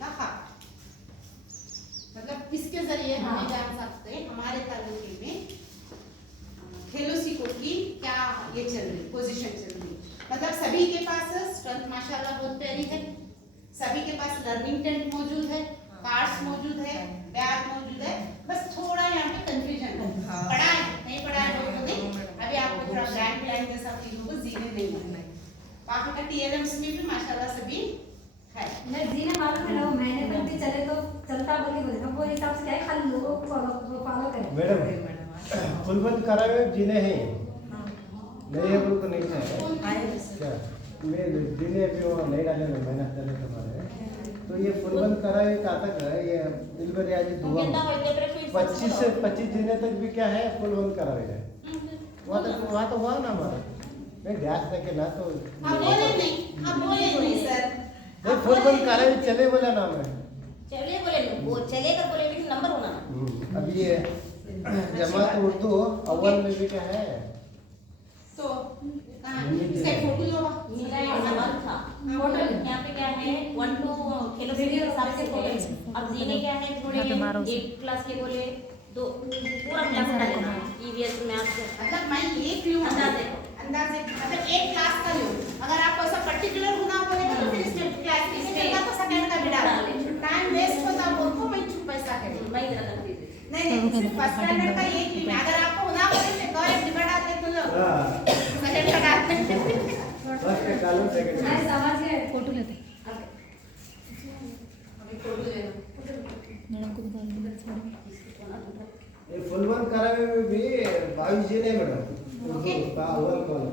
का हक, मतलब इसके जरिए हम जान सकते हैं हमारे तालुके में खेलों कोड की क्या ये चल रही पोजीशन चल रही। मतलब सभी के पास स्ट्रेंथ माशाल्लाह बहुत प्यारी है, सभी के पास लर्निंग टेंट मौजूद है, कार्ड्स मौजूद है, बैग मौजूद है, बस थोड़ा यहाँ पे कंफ्यूजन है, पढ़ा है नहीं पढ़ा है लोगों ने, अभी आपको थोड़ा ब्लैंक ब्लैंक जैसा चीजों को जीने नहीं है। बाकी का टीएलएम्स में भी माशाल्लाह सभी है। नहीं जीने मालूम है ना, वो महीने बनती चले तो चलता बोले हम वो हिसाब से क्या है, खाली लोगों को फॉलो करें। मैडम फुल बंद कराए जीने हैं नहीं है तो नहीं है क्या मैं जीने भी वो नहीं डाले ना मेहनत करने तुम्हारे तो ये फुल बंद कराए कहाँ तक है ये दिलबर आज दुआ 25 से 25 जीने तक भी क्या है फुल बंद कराए है वहाँ तो हुआ ना हमारा मैं गैस देखे ना तो बोले नहीं सर नहीं फुल बंद कराए चले बोला नाम है चले बोले वो चलेगा बोले लेकिन नंबर होना ना। अब ये जमात उर्दू अव्वल में भी क्या है तो इसका फोटो लो नंबर था यहाँ पे क्या है 1 to खेलों के हिसाब से है। अब जीने क्या है थोड़े एक क्लास के बोले दो पूरा क्लास डालना ईवीएस मैथ्स मतलब मैं ये क्यों अंदाजे मतलब एक क्लास का लो, अगर आपको ऐसा पर्टिकुलर होना बोलेगा तो फिर इसमें क्लास इसमें का तो सेकंड का भी डालो, टाइम वेस्ट होता बोलको मैं चुप पैसा करें मैं इधर कर नहीं फर्स्ट स्टैंडर्ड का एक ही अगर आपको होना बोले तो गौरव डिबड़ा दे तो लो सेकंड का डाल फर्स्ट कालू सेकंड मैं समझ गए। फोटो लेते अभी फोटो ले लो मैडम को बता दीजिए। ये फुल बंद करावे में भी 22 जी नहीं मैडम ओके। अव्वल कॉल